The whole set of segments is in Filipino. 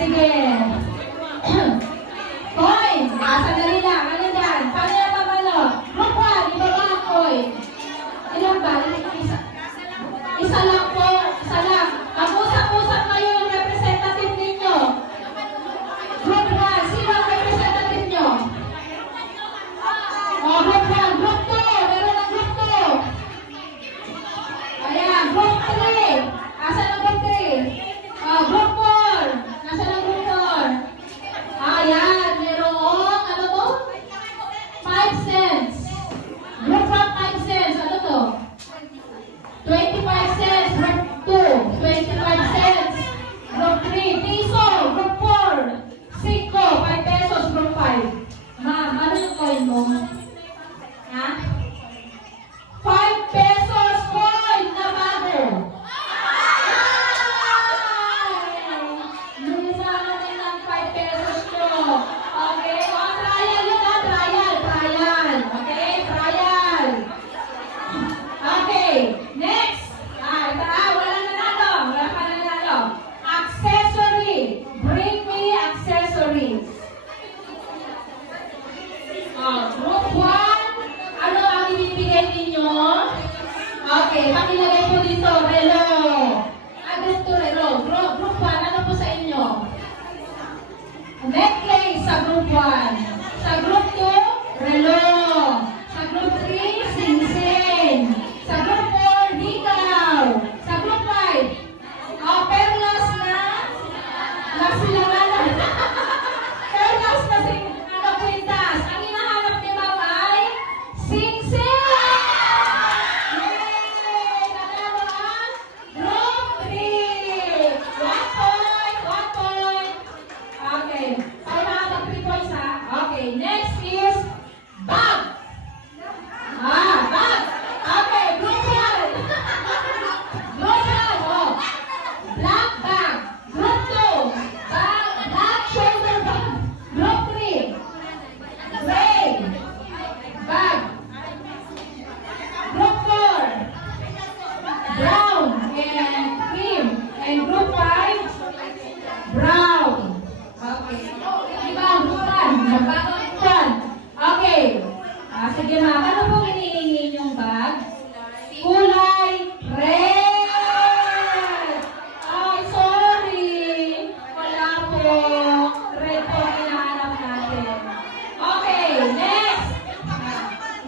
sige. Coin. Sandali lang. Ano dyan? Paano yung pamalo? Group 1, ibaba ang coin. Ilan ba? Isa lang po. Isa lang. Mag-usap-usap kayo yung representative ninyo. Group 1, sino ang representative nyo? Group 1, Group 2. Meron ang Group 2. Ayan, Group 3. Asan ang Group 3? Group 4. Nasaan ang Group 4? Ayan, merong, ano to? 5 cents. Group 1, 5 cents. Ano to? 25 cents. Group 2, 25 cents. Group 3, piso. Group 4, 5. 5 pesos. Group 5. Ma'am, ano yung coin mo? Ha? 5 pesos coin na bago. Lisa naman ng 5 pesos nyo. Okay? Trial yun na. Trial. Okay? Trial. Okay. Next. Wala nanalo. Wala pa nanalo. Accessory. Bring me accessories. Group 1. Ano ang ibibigay ninyo? Okay. Pakilagay po dito. Relo. Group 2 relo. Group 1. Ano po sa inyo? Necklace sa Group 1. Sa Group 2, relo. Sa Group 3, singsing. Sa Group 4, hikaw. Sa Group 5, perlas na silanganan. Perlas na kwintas. Ang hinahanap ni Mama ay singsing. Yay! Nanalo ang Group 3. 1 point. Okay. Ay, nakatag 3 points ha. Okay. Next is bag. Bag. Okay. Group 1. Group 1. Black bag. Group 2. Black shoulder bag. Group 3. Gray bag. Group 4. Brown and cream. And Group 5. Brown. Okay. Iba ang Group 1. Magbago ang Group 1. Okay. Sige ma'am. Ano pong hinihingi yung bag? Kulay red. Ay, sorry. Wala po. Red po ang hinahanap natin. Okay.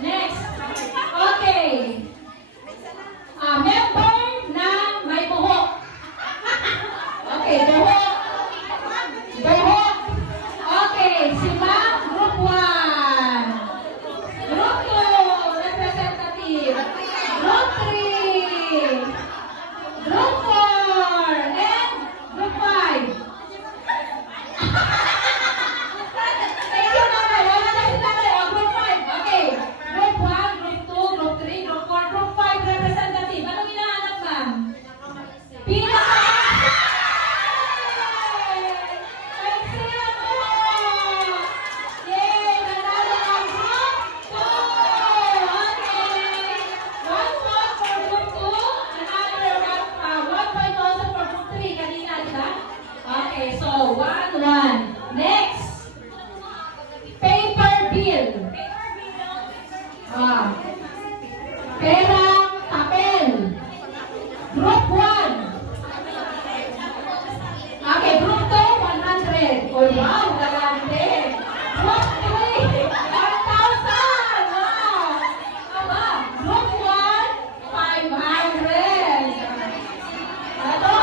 Next. Okay. Member na may buhok. Okay, buhok. Okay, si Ma'am, Group 1. Group 2, representative. Group 3. Group 4. And Group 5. Thank you naman. Wala na sila kayo. Group 5. Okay. Group 1, Group 2, Group 3, Group 4, Group 5, representative. Anong hinahanap, ma'am? Yay! Nanalo ang Group 2! Okay! 1 point for Group 2. Another 1 point also for Group 3. Kanina, di ba? Okay, so 1-1. Next! Paper bill. Perang papel. Group 1. Okay, Group 2, 100. Oh, wow, galante. Group 3, 1,000. Wow. Aba, Group 1, 500. Ito.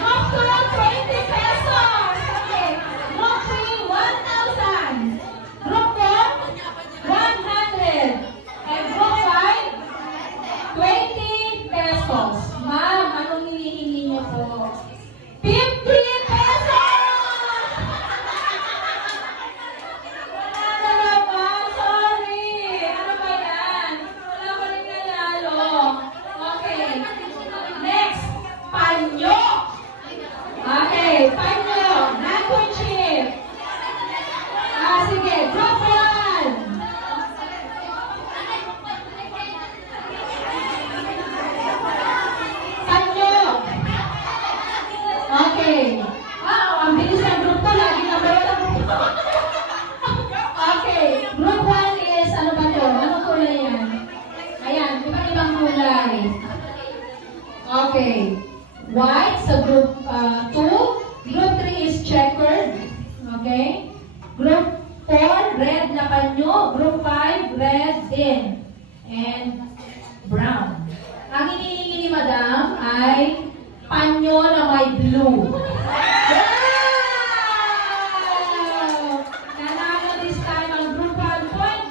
Group 2, 20 pesos. Okay. White sa group 2. Group 3 is checkered. Okay. Group 4, red na panyo. Group 5, red din. And brown. Ang hinihingi ni Madam ay panyo na may blue. Wow! Nanalo this time ang group 1 point.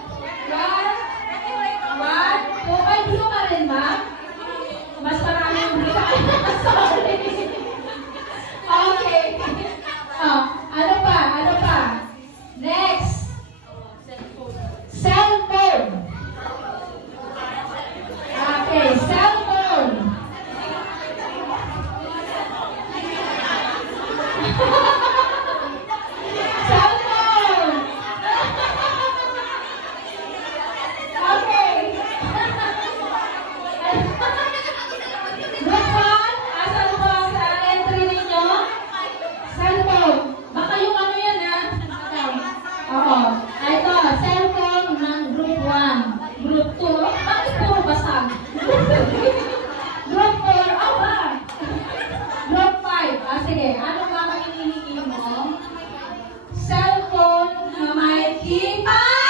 One, two, may blue ka rin, ma'am? Mas maraming blue. Sorry. Okay. Ano pa? Ano pa? Next. Cellphone. Okay, cellphone. Cellphone. Okay. Group 1, asan po sa entry ninyo? Cellphone. Baka yung ano yan ha? Oo. Ito, cellphone ng group 1. Group 2, bakit puro basag? Group 4, ba? Group 5, sige, ano ba ang hinihingi mo? Cellphone na may keypad!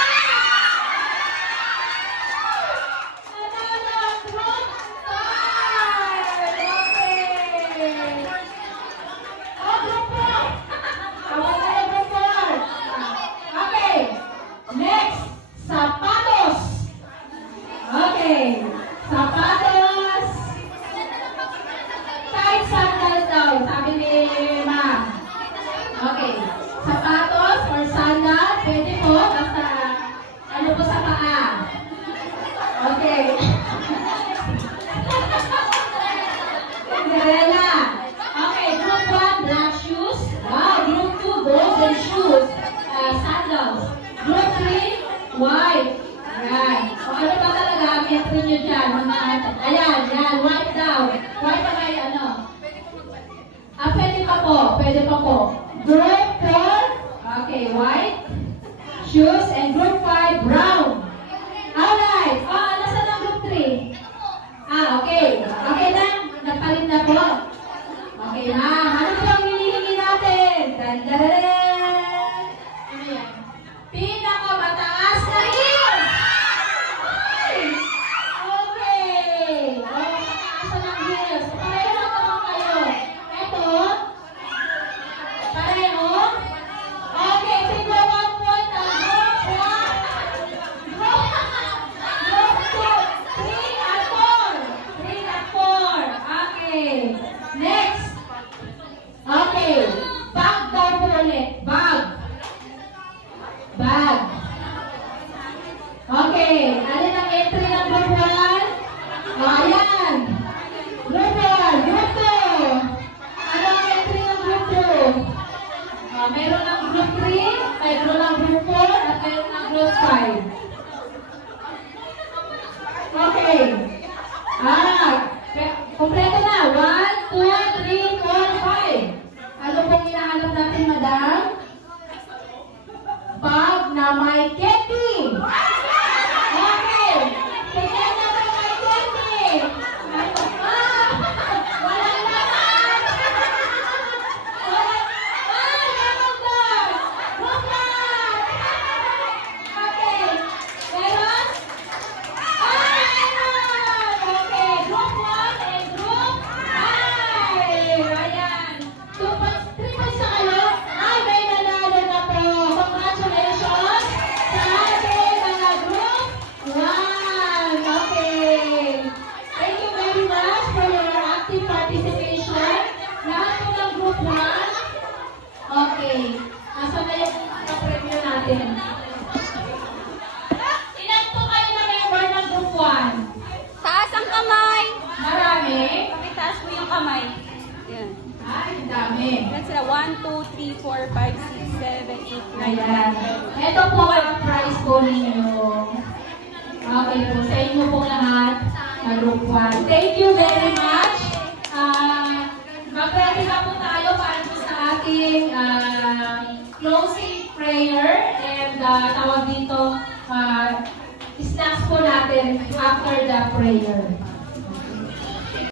Next, sapatos. Okay, sapatos. Kahit sandals daw, sabi ni ma'am. Okay, sapatos or sandals, pwede po, basta ano po sa paa. Okay. Cinderella. Okay, group 1, black shoes. Wow, group 2, golden shoes. Sandals. Group 3, white. Ayan. O ano ba talaga ang entry nyo dyan? Ayan, yan, white daw. White na may ano? Pwede pa po, pwede pa po. Group 4, okay, white shoes, and group 5, brown. Alright. Nasaan ang group 3? Okay. Okay na? Nagpalit na po? Okay na. Ano po ang hinihingi natin? Dandararan! Ano yan? Pinakamataas na heels! Okay. Mataas na heels. Pareho lang naman kayo. Ito. Pareho. Okay. Sige, 1 point ang group 1. Group 2. 3 at 4. 3 at 4. Okay. Next. Okay. Bag daw po ulit. Bag. Bag. Okay. Alin ang entry ng group 1? Ayan. Group 1. Group 2. Ano ang entry ng group 2? Meron ng group 3, meron ng group 4, at meron ng group 5. Okay. Kompleto na. 1, 2, 3, 4, 5. Ano pong hinahanap natin, madam? Bag na may candy. Okay. Tignan na may candy. Walang laman. Meron doon. Group 1. Okay. Meron? Meron. Okay. Group 1 and group 5. Ayan. 2 points, 3 points na kayo. Ay, may nanalo na po. Congratulations sa ating mga group 1. Okay. Thank you very much for your active participation. Lahat po ng group 1. Okay. Asa na yung preview natin? Ilan po kayo na member ng group 1? Taas ang kamay. Marami? Pakitaas mo yung kamay. Yan. Ay, dami. Yan sila. 1, 2, 3, 4, 5, 6, 7, 8, 9, Ayan. Ito po ang prize po ninyo. Okay po. Sa inyo po lahat na group 1. Thank you very much. Mag-ready na po tayo para po sa ating closing prayer and tawag dito snacks po natin after the prayer.